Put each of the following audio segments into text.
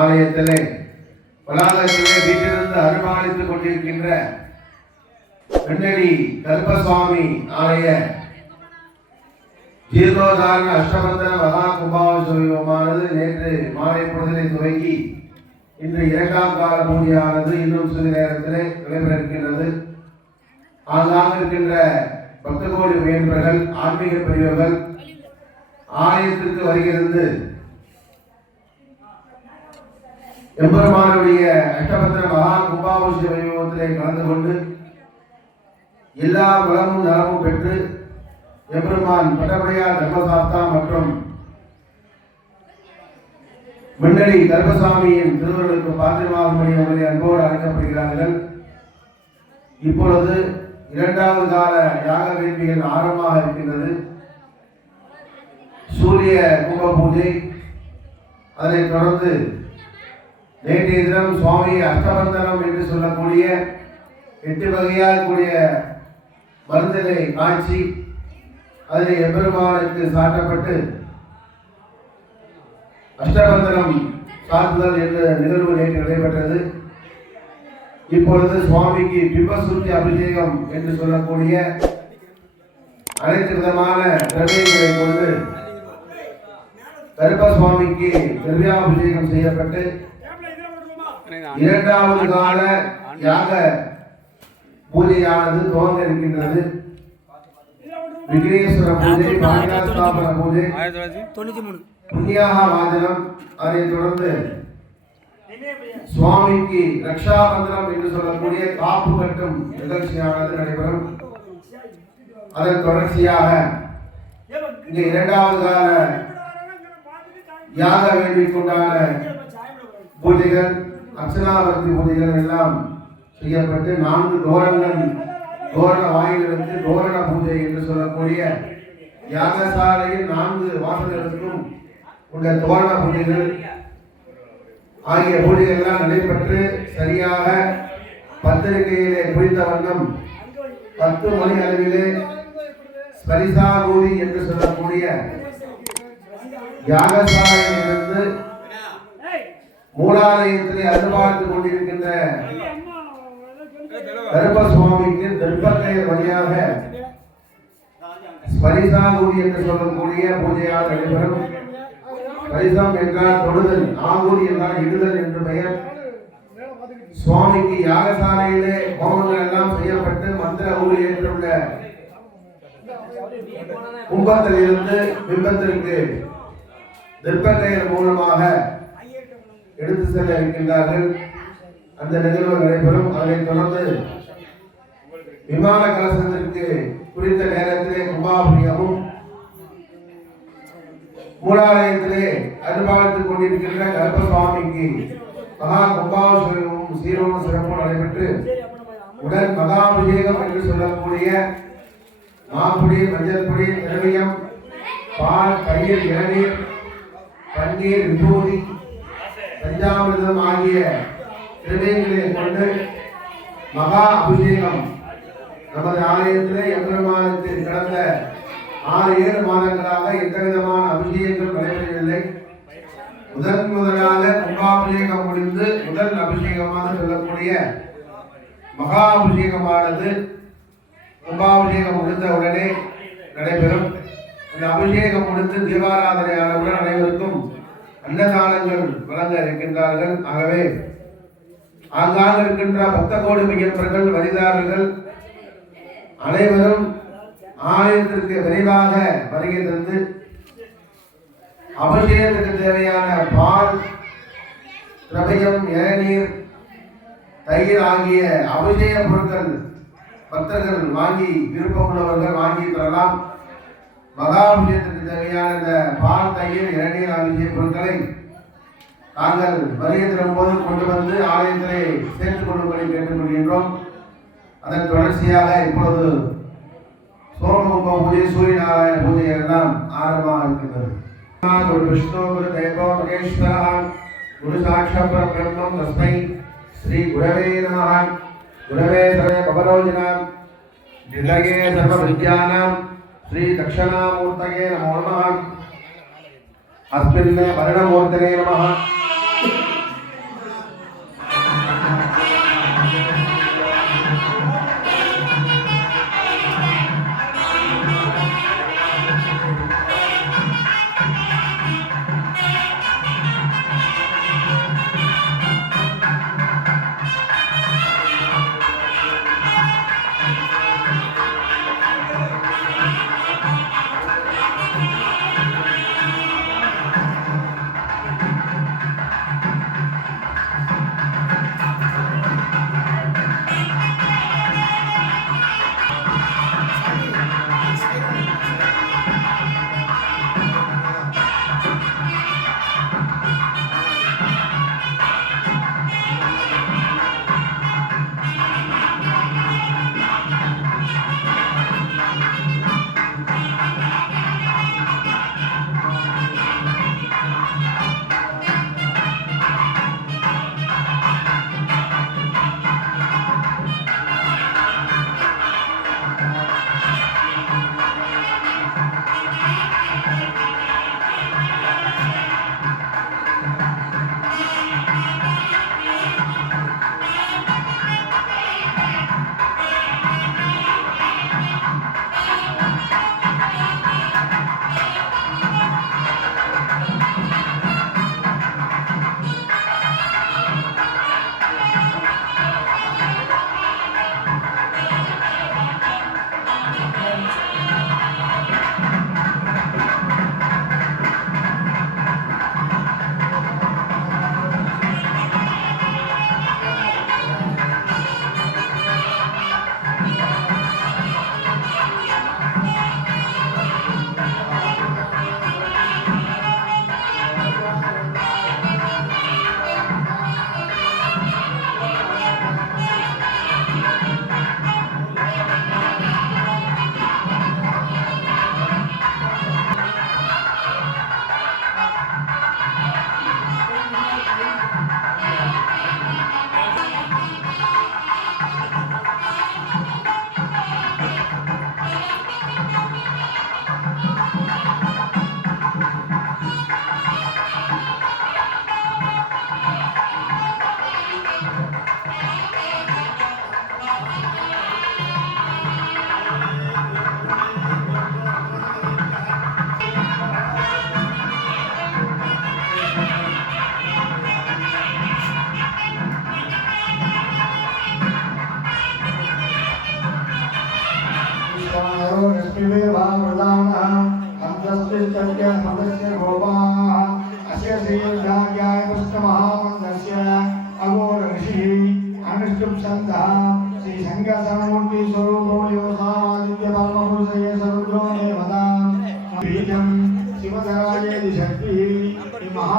ஆலயத்திலே வளாகத்திலே வீட்டிலிருந்து அருள்பாலித்துக் கொண்டிருக்கின்ற வெண்ணடி கருப்பசுவாமி ஆலய ஜீர்ணோதாரண அஷ்டபந்தன மகா கும்பாபிஷேகமானது நேற்று மாலை பொழுதிலே துவங்கி இன்று இரண்டாம் கால பூஜையானது இன்னும் சில நேரத்திலே நடைபெற இருக்கின்றது. ஆங்காங்க இருக்கின்ற பக்த கோடி முயன்பர்கள் ஆன்மீக பெரியவர்கள் ஆலயத்திற்கு வருகிறது எம்பெருமானுடைய அஷ்டபந்தன மகா கும்பாபிஷேக வைபவத்திலே கலந்து கொண்டு எல்லா வளமும் நலமும் பெற்று எம்பெருமான் பட்டப்படையார் தர்மசாஸ்தா மற்றும் வெண்ணடி கருப்பசாமியின் திருவள்ளுக்கு பாத்திரமாகும்படி அவர்களை அன்போடு அழைக்கப்படுகிறார்கள். இப்பொழுது இரண்டாவது கால யாக வேள்விகள் ஆரம்பமாக இருக்கின்றது. சூரிய கும்ப பூஜை, அதனைத் தொடர்ந்து நேற்றைய தினம் சுவாமி அஷ்டபந்தனம் என்று சொல்லக்கூடிய 8 வகையாக கூடிய மருந்தினை காய்ச்சி அதனை எம்பெருமானுக்கு சாட்டப்பட்டு அஷ்டபந்தனம் சாத்துதல் என்ற நிகழ்வு நேற்று நடைபெற்றது. இப்பொழுது சுவாமிக்கு பிம்பசுத்தி அபிஷேகம் என்று சொல்லக்கூடிய அனைத்து விதமான திரவியங்களை கொண்டு கருப்ப சுவாமிக்கு திரவியாபிஷேகம் செய்யப்பட்டு இரண்டாவது கால யாக பூஜையானது துவங்க இருக்கின்றது. விக்னேஸ்வர பூஜை, பாணிகாஸ்தாபன பூஜை, புண்ணியாக வாஜனம், அதைத் தொடர்ந்து சுவாமிக்கு ரக்ஷாபந்தனம் என்று சொல்லக்கூடிய காப்பு கட்டும் நிகழ்ச்சியானது நடைபெறும். அதன் தொடர்ச்சியாக இந்த இரண்டாவது கால யாக வேண்டிக்கொண்டான பூஜைகள், அர்ச்சனாவர்த்தி பூஜைகள் எல்லாம் செய்யப்பட்டு 4 தோரணங்கள், தோரண வாயிலிருந்து தோரண பூஜை என்று சொல்லக்கூடிய யாகசாலையில் 4 வாசல்களுக்கும் உள்ள தோரண பூஜைகள் ஆகிய பூஜைகள் எல்லாம் நடைபெற்று சரியாக பத்திரிகையிலே குறித்த வண்ணம் 10 மணி அளவிலே ஸ்பரிசாகூதி என்று சொல்லக்கூடிய யாகசாலையிலிருந்து மூலாலயத்திலே அருள்பாலித்துக் கொண்டிருக்கின்ற கருப்பசுவாமிக்கு தர்ப்பக்கயிறு வழியாக ஸ்பரிசாகூதி என்று சொல்லக்கூடிய பூஜையாக நடைபெறும். ஸ்பரிசம் என்றால் தொடுதல், ஆகூதி என்றால் இடுதல் என்று பெயர். சுவாமிக்கு யாகசாலையிலே ஹோமங்கள் எல்லாம் செய்யப்பட்டு மந்திர ஊழி ஏற்றுள்ள கும்பத்தில் இருந்து பிம்பத்திற்கு தர்ப்பக்கயிறு மூலமாக எடுத்து செல்ல இருக்கின்றார்கள். அந்த நிகழ்வு நடைபெறும். அதனைத் தொடர்ந்து விமான கலசத்திற்கு குறித்த நேரத்திலே கும்பாபிஷேகமும் மூலாலயத்திலே அருள்பாலித்துக் கொண்டிருக்கின்ற கருப்பசுவாமிக்கு மகா கும்பாபிஷேகமும் சீரோடும் சிறப்பும் நடைபெற்று உடன் மகாபிஷேகம் என்று சொல்லக்கூடிய மாப்புடி, மஞ்சள் பொடி, திரவியம், பால், தயிர், இளநீர், பன்னீர், விபூதி, பஞ்சாமிர்தம் ஆகிய திரவியங்களை கொண்டு மகா அபிஷேகம் நமது ஆலயத்திலே எம்பெருமானுக்கு கடந்த 6-7 மாதங்களாக எந்த விதமான அபிஷேகங்கள் நடைபெறவில்லை. முதலாக கும்பாபிஷேகம் முடிந்து முதல் அபிஷேகமாக சொல்லக்கூடிய மகா அபிஷேகமானது கும்பாபிஷேகம் முடிந்த உடனே நடைபெறும். இந்த அபிஷேகம் முடிந்து தீபாராதனை ஆனவுடன் அனைவருக்கும் அன்னதானங்கள் வழங்க இருக்கின்றார்கள். ஆகவே ஆங்காங்க இருக்கின்ற பக்த கோடி மையப்பர்கள், வரிதாரர்கள் அனைவரும் ஆலயத்திற்கு விரைவாக வருகை தந்து அபிஷேகத்துக்கு தேவையான பால், திரவியம், இளநீர், தயிர் ஆகிய அபிஷேக பொருட்கள் பக்தர்கள் வாங்கி விருப்பமுள்ளவர்கள் வாங்கி தரலாம். மகாபிஷேகத்துக்கு தேவையான இந்த பால், தயிர், இளநீர் ஆகிய பொருட்களை நாங்கள் வருகை தரும்போது கொண்டு வந்து ஆலயத்திலே சேர்த்துக் கொள்ளும்படி கேட்டுக்கொள்கின்றோம். அதன் தொடர்ச்சியாக இப்பொழுது சோமகும்ப பூஜை, சூரிய நாராயண பூஜை எல்லாம் ஆரம்பமாக இருக்கிறது. குரு விஷ்ணு, குரு தேவோ மகேஸ்வரः, குரு சாட்சாத் பரபிரம்மம் தஸ்மை ஸ்ரீ குரவே நமः. குரவே சர்வ பவரோஜனாம் நிலயே சர்வ வித்யானாம் ஸ்ரீ தக்ஷணாமூர்த்தயே நமோ நமः. अस्मिन् वर्णमूर्तये नमः.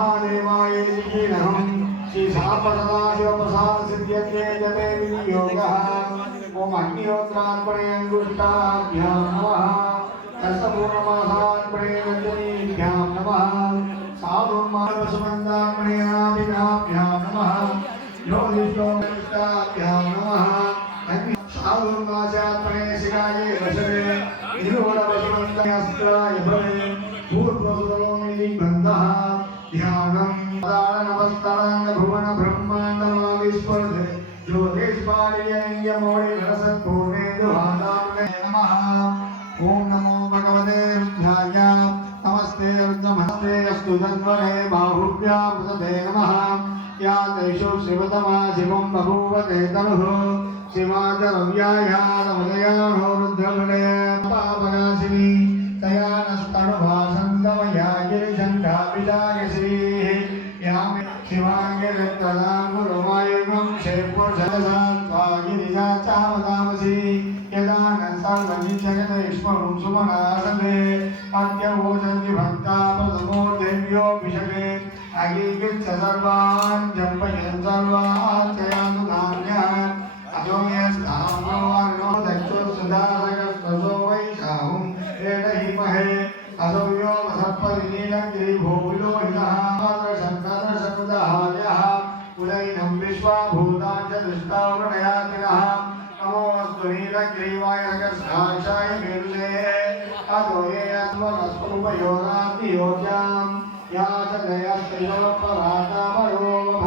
महादेवाय नमः श्री सापसदाशिवप्रसाद सिद्ध्यते जमे विनियोगः ओम अग्निहोत्रार्पणे अंगुष्ठाभ्यां नमः तत्सपूर्णमासार्पणे रजनीभ्यां नमः साधुर्मानवसुमन्दार्पणे नाभिभ्यां नमः ज्योतिष्ठोमष्टाभ्यां नमः साधुर्मासार्पणे शिखाये वशवे निरूढवसुमन्दास्त्राय भवे पूर्वसुतलोमिली बन्धः ध्यानं नमस्तारांग भुवन ब्रह्मांड विस्पर्ध ज्योतिष्पालियंगमोणि रसपूर्णे दुहानाम्ने नमः ओम नमो भगवते रुद्राय नमस्ते रुद्रमस्ते अस्तु तन्वने बाहुभ्यां प्रदते नमः या तेषु शिवतमा शिवं बभूवते तनुः शिवाचरव्याया नमदयानो रुद्रमणे पापनाशिनी तयानस्तनुभासन्तमया गिरिशङ्खापितायश्रीः यामि शिवाङ्गिरक्तदाङ्गुरुमायुगं क्षेपुर्षदसान्त्वागिरिजा चामदामसि यदा नन्तान्वनिजगतयुष्मं सुमनासने अद्यवोचन्विभक्ता प्रथमो देव्योऽभिषके अगीकृत्य सर्वान् जम्पयन् सर्वान् चयान्तु धान्यान् अजो यस्ताम्रो दक्षुसुधासकस्तसो वैशाहुम् एतहिमहे असौयो वसत्परिनीलगिरिभूलोहितः उदयिनं विश्वाभूतान् च दृष्टावृणयातिनः नमोऽस्तु नीलग्रीवाय साक्षाय मेरुले अतो ये अस्मरस्वरूपयोगाब्धियोग्यां या च दयस्त्रियोपरातामरोमभ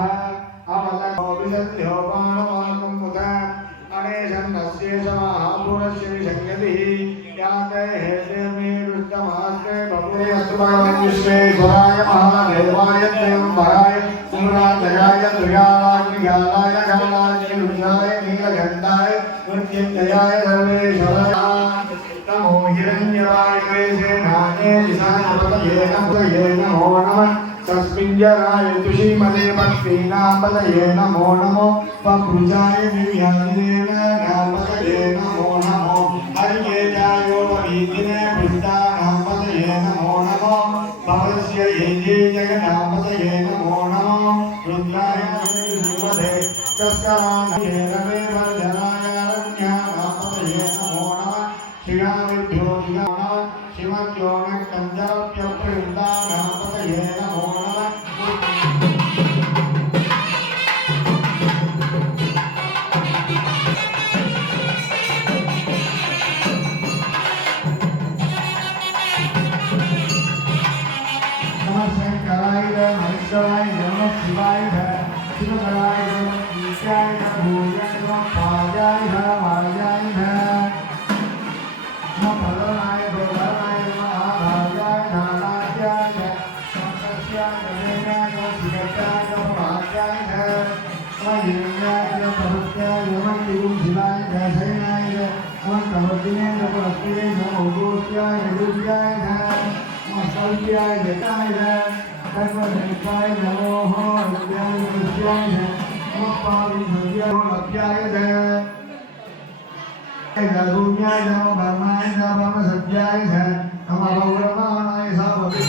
अमलकोऽभिसन्ध्यो बाणवाकं मुद अनेशन्नस्ये समाहापुरस्य विषङ्गतिः या ते हेतेर्मीरुष्टमास्ते बभूवे अस्तु भगवन् विश्वेश्वराय महादेवाय देवम्बराय कुमराजयाय दुर्गालाय गमलाय रुद्राय नीलकण्ठाय मृत्युञ्जयाय सर्वेश्वराय नमो हिरण्यवायुवे सेनाये दिशापतये नमो नमः तस्मिञ्जराय तुषीमते भक्तीनापतये नमो नमो वपुजाय दिव्यादिदेव नापतये नमो नमो हरिकेजायो वीतिने पुष्टानापतये नमो नमो भवस्य येजे जगन्नापतये नमो नमो रुद्राय श्रीमते तस्करानये रवे वर्धनाय रण्यानापतये नमो नमः शिवाविभ्यो नमः शिवज्यो नक्कञ्जरप्यप्रयुक्तानापतये नमो नमः शंकराय महेश्वराय नमः शिवाय शिवकराय नमः ईशाय नमः भूयाय नमः पायाय नमः मायाय नमः फलनाय भोगाय नमः भागाय नानात्याय संकस्याय नमेनाय नमः शिवकाय नमः भाग्याय नमः हिरण्याय नमः प्रभुत्याय नमः तिरुशिलाय शयनाय नमः कवर्दिने नमः अस्मिने नमः उदोत्याय रुद्राय नमः सौख्याय जटाय सर्वदेवाय नमो विद्याय विद्याय नमः पाविभ्याय लभ्याय जगुण्याय नमः ब्रह्माय नमः सत्याय नमः गौरवाणाय सावके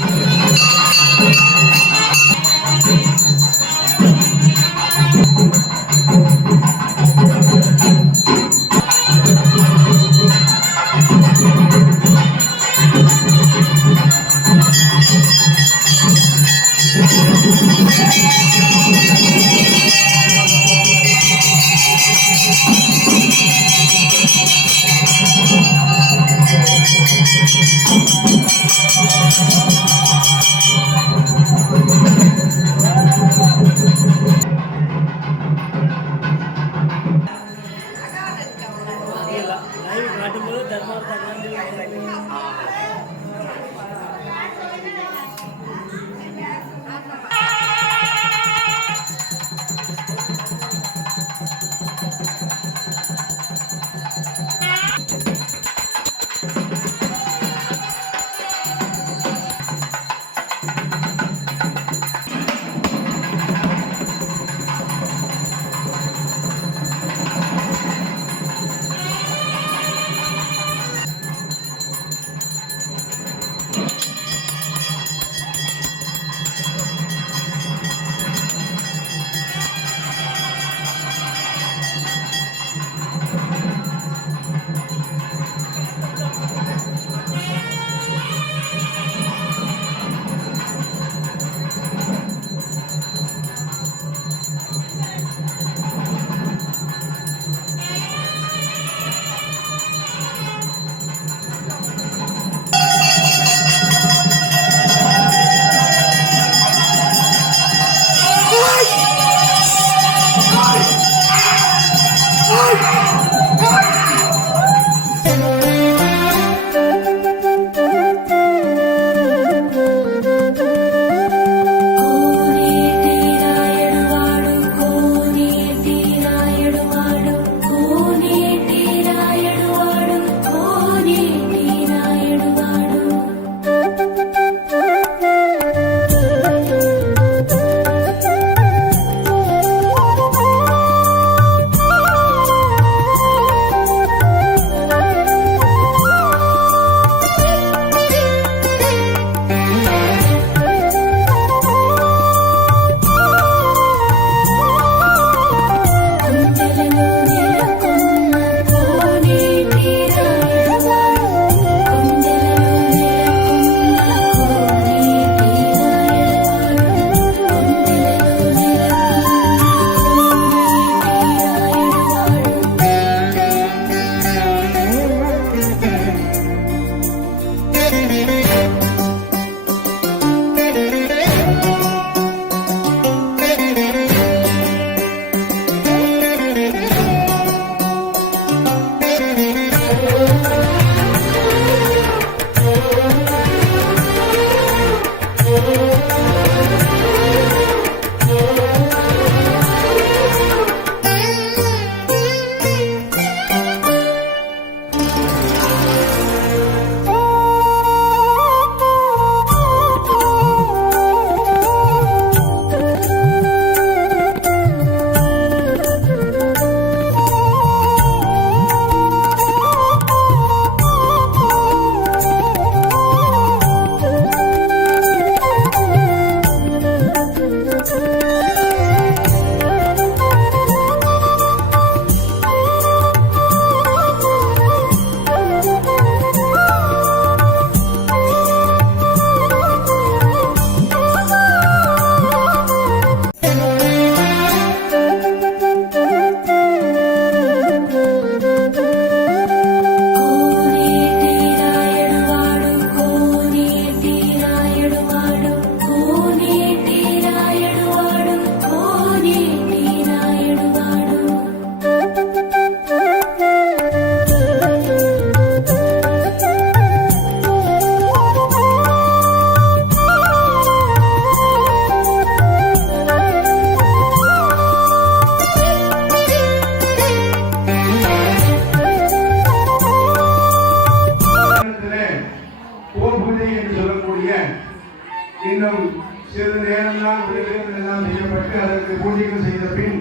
செய்யப்பட்டு அதற்கு பூஜைகள் செய்த பின்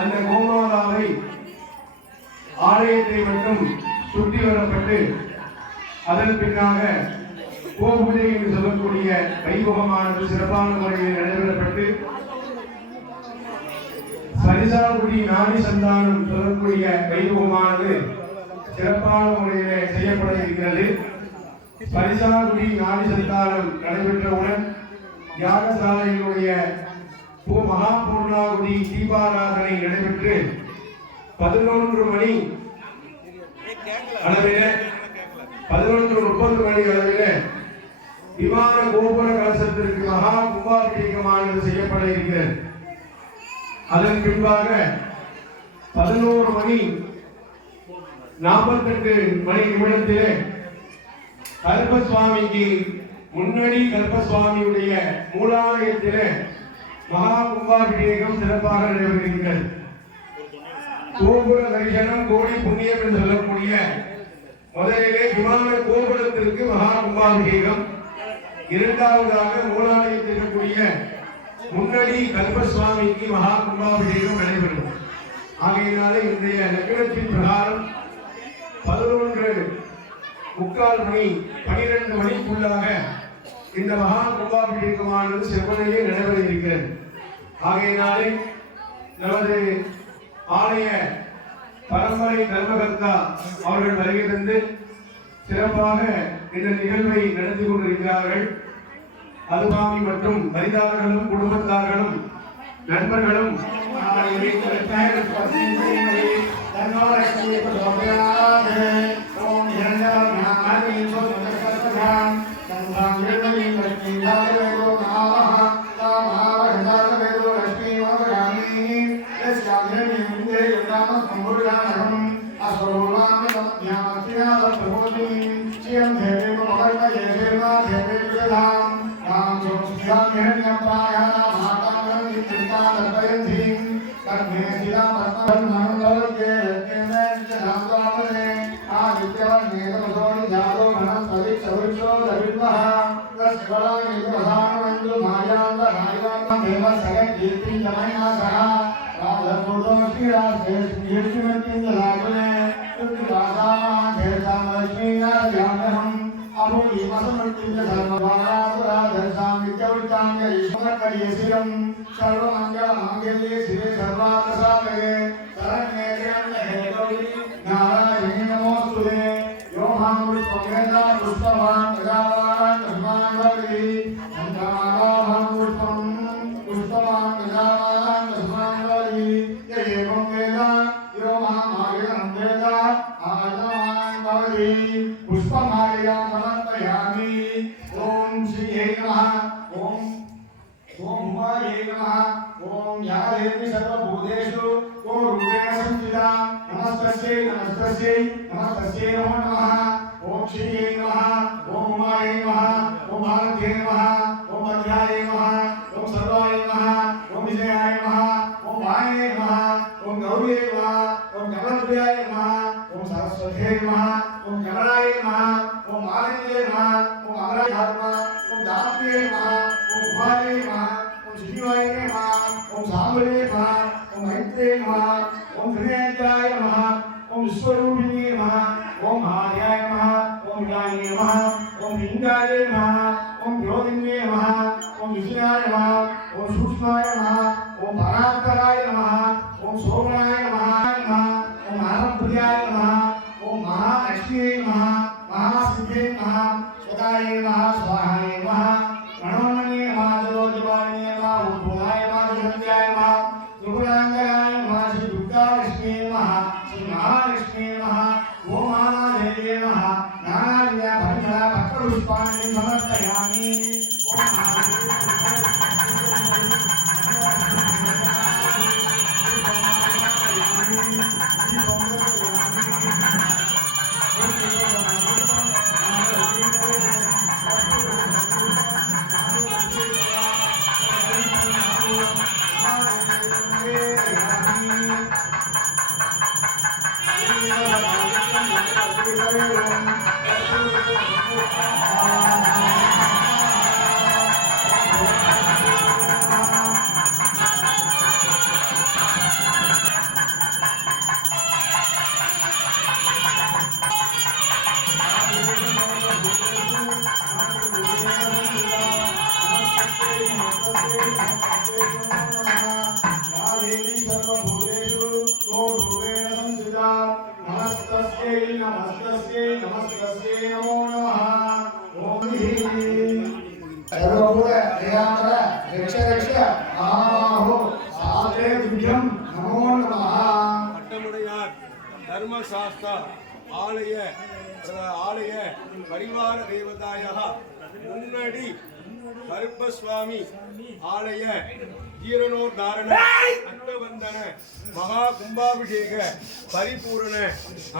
அந்த கோமாதாவை ஆலயத்தை மட்டும் சுற்றி வரப்பட்டு அதன் பின்னாக கோபூஜை என்று சொல்லக்கூடிய வைபவமானது சிறப்பான முறையில் நடைபெறப்பட்டு சரிசாகுடி நாடி சந்தானம் சொல்லக்கூடிய வைபவமானது சிறப்பான முறையிலே செய்யப்பட இருக்கிறது. பரிசாகுடி நாடி சந்தானம் நடைபெற்றவுடன் யாகசாலையினுடைய மகா பூர்ணாகுடி தீபாராதனை நடைபெற்று 11 மணி அளவில 11:30 மணி அளவில விமான கோபுர கலசத்திற்கு மகா கும்பாபிஷேகமானது செய்யப்பட இருக்கிறது. அதன் பின்பாக 11 மணி 48 மணி நிமிடத்திலே கருப்பசுவாமிக்கு முன்னடி கருப்பசுவாமியுடைய மூலாலயத்திலே மகா கும்பாபிஷேகம் சிறப்பாக நடைபெறுகிறது. கோபுர தரிசனம் கோடி புண்ணியம் என்று சொல்லக்கூடிய முதலிலே விமான கோபுரத்திற்கு மகா கும்பாபிஷேகம், இரண்டாவதாக மூலாலயத்தில் இருக்கக்கூடிய முன்னடி கல்பசுவாமிக்கு மகா கும்பாபிஷேகம் நடைபெறும். ஆகையினாலே இன்றைய லக்னத்தின் பிரகாரம் 11:45 மணி 12 மணிக்குள்ளாக இந்த மகா கும்பாபிஷேகமானது செவ்வனையே நடைபெற இருக்கிறது. ஆகையினாலே நமது ஆலய பரம்பரை தர்மகர்த்தா அவர்கள் வருகை தந்து சிறப்பாக இந்த நிகழ்வை நடத்தி கொண்டிருக்கிறார்கள். அதுபாமி மற்றும் பரிதாரர்களும் குடும்பத்தார்களும் நண்பர்களும் सर्वमंगलमांगल्ये शिवे सर्वार्थसाधके शरण्ये त्र्यंबके गौरी नारायणी नमोस्तुते यो महापुरुषों पुष्पवान् प्रजावान् धर्माङ्गली संग्रामो महापुरुषं पुष्पवान् प्रजावान् धर्माङ्गली ये एवं वेद यो महामार्गं वेद आत्मान् भवति पुष्पमालयां समर्पयामि ओम श्रीये नमः ओम उमाये नमः ओम या देवी सर्वभूतेषु ओम रूपेण संस्थिता नमस्तस्यै नमस्तस्यै नमस्तस्यै नमो नमः ओम श्रीये नमः ओम उमाये नमः ओम भारते नमः ओम भद्राय नमः ओम सर्वाय नमः ओम विजयाय नमः ओम वाये नमः ओम गौरी नमः ओम कमलप्रियाय नमः ओम सरस्वत्यै नमः ओम कमलाय नमः ओम मालिन्ये नमः ओम अमराय नमः ओम दात्ये नमः ओम उमाये नमः शिवाय नमः ओम साम्बवे नमः ओम मैत्रे नमः ओम त्रिनेत्राय नमः ओम विश्वरूपिणे नमः ओम महार्याय नमः ओम विनायने नमः ओम लिंगाय नमः ओम ज्योतिन्ये नमः ओम विजयाय नमः ओम सूक्ष्माय नमः ओम परात्पराय नमः ओम सोमनाय नमः ओम महाप्रियाय नमः ओम महालक्ष्मी नमः महासिद्धे नमः सदाय नमः स्वाहाय नमः प्रणवमणे नमः जलोजवाय नमः उद्भवाय नमः जगन्याय नमः त्रिपुरांगकाय नमः श्री दुर्गा लक्ष्मी नमः श्री महालक्ष्मी नमः ओम महादेवी नमः नानाविध फलफल पत्रपुष्पाणि समर्पयामि ओम शास्ता आलय परिवार देवतायाः मुन्नडि करुप्पस्वामी आलय जीर्णोद्धारण अष्टवंदन महाकुंभाभिषेक परिपूर्ण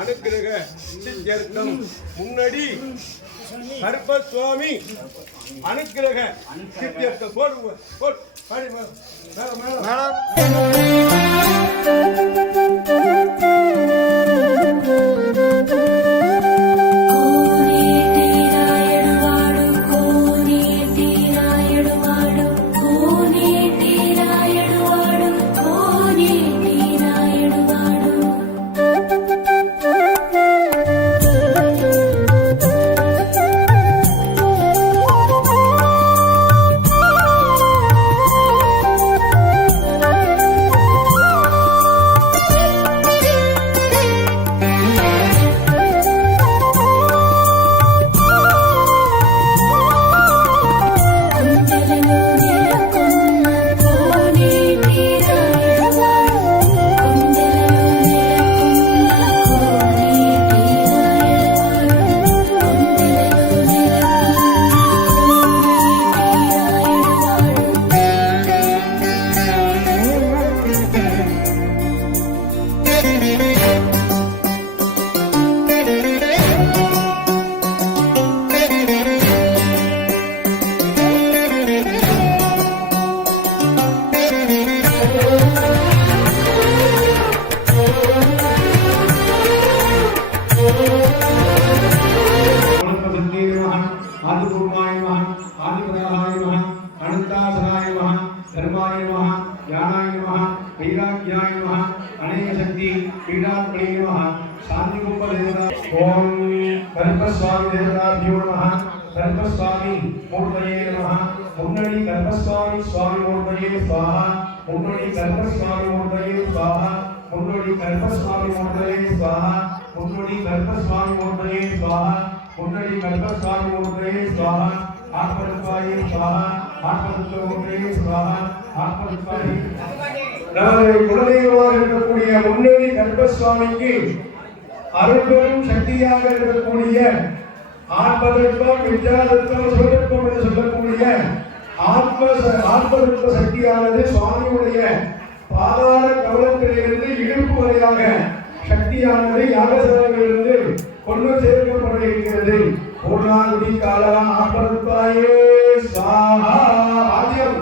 अनुग्रह सिद्ध्यर्थम मुन्नडि करुप्पस्वामी अनुग्रह सिद्ध्यर्थम कल्पस्वामी देवताभ्यो नमः कल्पस्वामी मूर्तये नमः मुन्नडि कल्पस्वामी स्वामी मूर्तये स्वाहा मुन्नडि कल्पस्वामी मूर्तये स्वाहा मुन्नडि कल्पस्वामी मूर्तये स्वाहा मुन्नडि कल्पस्वामी मूर्तये स्वाहा मुन्नडि कल्पस्वामी मूर्तये स्वाहा आत्मतत्वाय स्वाहा आत्मतत्वमूर्तये स्वाहा आत्मतत्वाय நமது குலதெய்வமாக இருக்கக்கூடிய முன்னணி கல்பஸ்வாமிக்கு அருள்பெரும் சக்தியாக இருக்கக்கூடிய ஆத்மதத்துவம் வித்யாதத்துவம் சிவதத்துவம் என்று சொல்லக்கூடிய ஆத்மதத்துவ சக்தியானது சுவாமியுடைய பாதாள கவலத்திலிருந்து இடுப்பு வரையாக சக்தியானது யாகசாலையிலிருந்து கொண்டு சேர்க்கப்பட இருக்கிறது. பூர்ணாகுதி காலா ஆத்மதத்துவாயே ஸ்வாஹா. ஆதியம்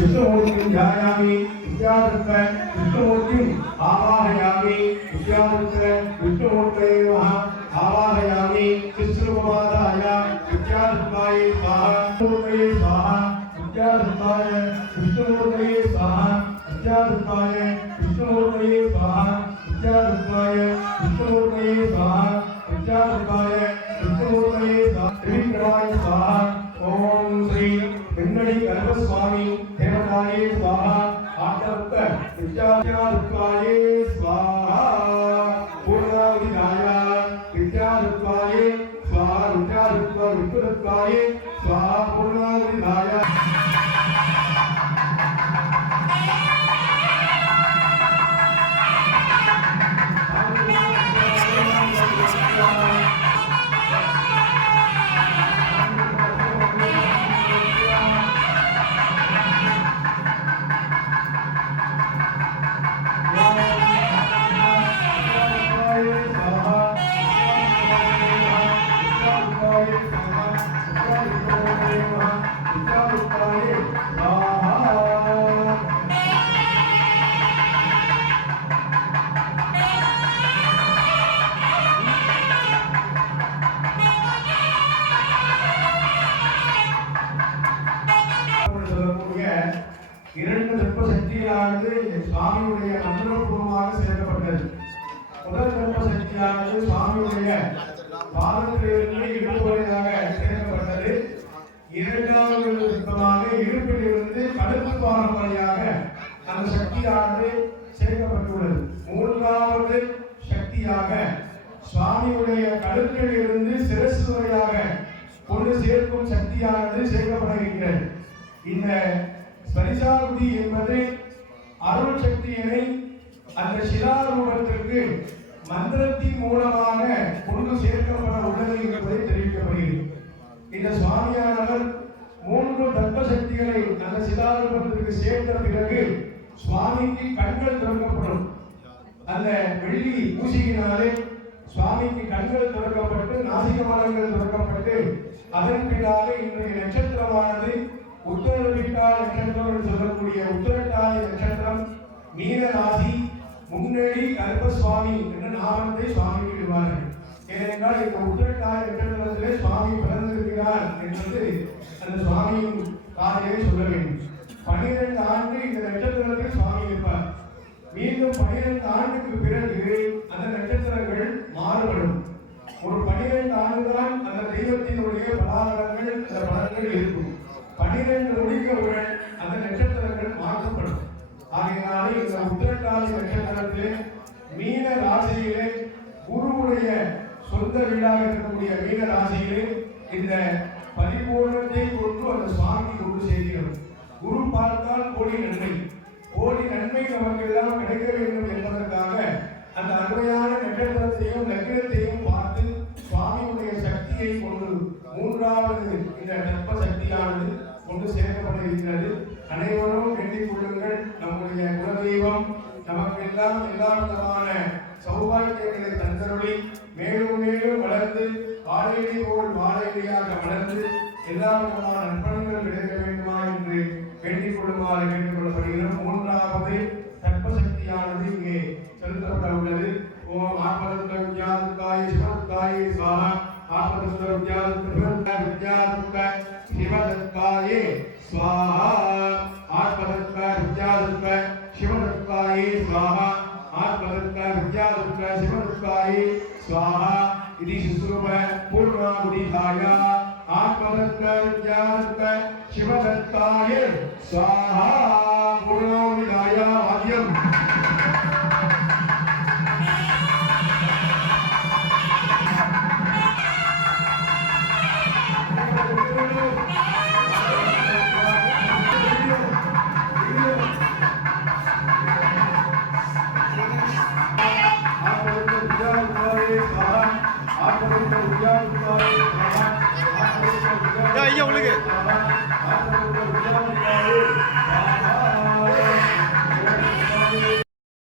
ध्यायामि विद्याधृत्व विष्णुमूर्तिं आवाहयामि विद्याधृत्व विष्णुमूर्तये नमः आवाहयामि विष्णुपदाय विद्याधृत्वाय स्वाहा मूर्तये स्वाहा विद्याधृत्वाय विष्णुमूर्तये स्वाहा विद्याधृत्वाय विष्णुमूर्तये स्वाहा विद्याधृत्वाय विष्णुमूर्तये स्वाहा विद्याधृत्वाय विष्णुमूर्तये स्वाहा त्रिविक्रमाय स्वाहा. ओम श्री पिन्नडि कल्पस्वामी देवताय स्वाहा. आत्मतत्व विद्याधृत्वाय स्वाहा. पूर्णावधिनाय विद्याधृत्वाय स्वाहा. विद्याधृत्व विष्णुदत्ताय स्वाहा. पूर्णावधिनाय சக்தியானது சுவாமியுடைய மந்திரபூர்வமாக சேர்க்கப்பட்டது. முதல் தர்ம சக்தியானது சுவாமியுடைய பாதத்திலிருந்து இடுப்பு வரையாக சேர்க்கப்பட்டது. இரண்டாவது தர்மமாக இடுப்பிலிருந்து கழுத்து பாதம் வரையாக அந்த சக்தியானது சேர்க்கப்பட்டுள்ளது. மூன்றாவது சக்தியாக சுவாமியுடைய கழுத்தில் இருந்து சிரசு வரையாக கொண்டு சேர்க்கும் சக்தியானது சேர்க்கப்படுகின்றது. இந்த ஸ்பரிசாகுதி என்பது அருள் சக்தியினை அந்த சிலாரூபத்திற்கு மந்திரத்தின் மூலமாக கொண்டு சேர்க்கப்பட உள்ளது என்பதை தெரிவிக்கப்படுகிறது. இந்த சுவாமியானவர் 3 தர்ம சக்திகளை அந்த சிலாரூபத்திற்கு சேர்த்த பிறகு சுவாமிக்கு கண்கள் திறக்கப்படும். அந்த வெள்ளி ஊசியினாலே சுவாமிக்கு கண்கள் திறக்கப்பட்டு நாசிகமலங்கள் திறக்கப்பட்டு அதன் பின்னாக இன்றைய நட்சத்திரமானது உத்தரவிட்டால் நட்சத்திரம் என்று சொல்லக்கூடிய உத்தரட்டாதி நட்சத்திரம் மீன ராசி முன்னேடி கருப்பசுவாமி என்ற நாமத்தை சுவாமிக்கு இடுவார்கள். ஏனென்றால் இந்த உத்தரட்டாதி நட்சத்திரத்திலே சுவாமி பிறந்திருக்கிறார் என்பது அந்த சுவாமியின் காலையை சொல்ல வேண்டும். 12 ஆண்டு இந்த நட்சத்திரத்தில் சுவாமி இருப்பார். மீண்டும் 12 ஆண்டுக்கு பிறகு அந்த நட்சத்திரங்கள் மாறுபடும். ஒரு 12 ஆண்டுதான் அந்த தெய்வத்தினுடைய பலாபலங்கள் அந்த பலன்கள் இருக்கும். 12 நொடிகளுடன் அந்த நட்சத்திரங்கள் மாற்றப்படும். ஆகையினாலே இந்த உத்திரட்டாதி நட்சத்திரத்திலே மீன ராசியிலே குருவுடைய சொந்த வீடாக இருக்கக்கூடிய மீன ராசியிலே இந்த பரிபூர்ணத்தை கொண்டு அந்த சுவாமி கொண்டு செய்கிறது. குரு பார்த்தால் கோடி நன்மை, கோடி நன்மை நமக்கு எல்லாம் கிடைக்க வேண்டும் என்பதற்காக அந்த அருமையான நட்சத்திரத்தையும் லக்னத்தையும் பார்த்து சுவாமியுடைய சக்தியை கொண்டு மூன்றாவது இந்த தர்ம சக்தியானது கொண்டு சேர்க்கப்படுகின்றது. அனைவரும் வேண்டிக் கொள்ளுங்கள். நம்முடைய குலதெய்வம் நமக்கெல்லாம் எல்லா விதமான சௌபாக்கியங்களை தந்தருளி மேலும் மேலும் வளர்ந்து வாழையடி போல் வாழையடியாக வளர்ந்து எல்லா விதமான நற்பலன்கள் கிடைக்க வேண்டுமா என்று வேண்டிக் கொள்ளுமாறு கேட்டுக் கொள்ளப்படுகிறோம். மூன்றாவது தர்மசக்தியானது இங்கே செலுத்தப்பட உள்ளது. ஓம் ஆத்மதத்த வித்யாதுக்காய சிவதத்தாய ஸ்வாஹா. ஆத்மதத்த வித்யாதுக்க சிவதத்தாய ஸ்வாஹா. ஆத்மதத்த வித்யாதுக்க சிவதத்தாய ஸ்வாஹா. ஆத்மதத்த வித்யாதுக்க சிவதத்தாய ஸ்வாஹா. इति शुश्रूप पूर्णाहुतिधाय आत्मदत्त विद्यादत्त शिवदत्ताय स्वाहा. पूर्णाहुतिधाय वाद्यम्. ஐயா உங்களுக்கு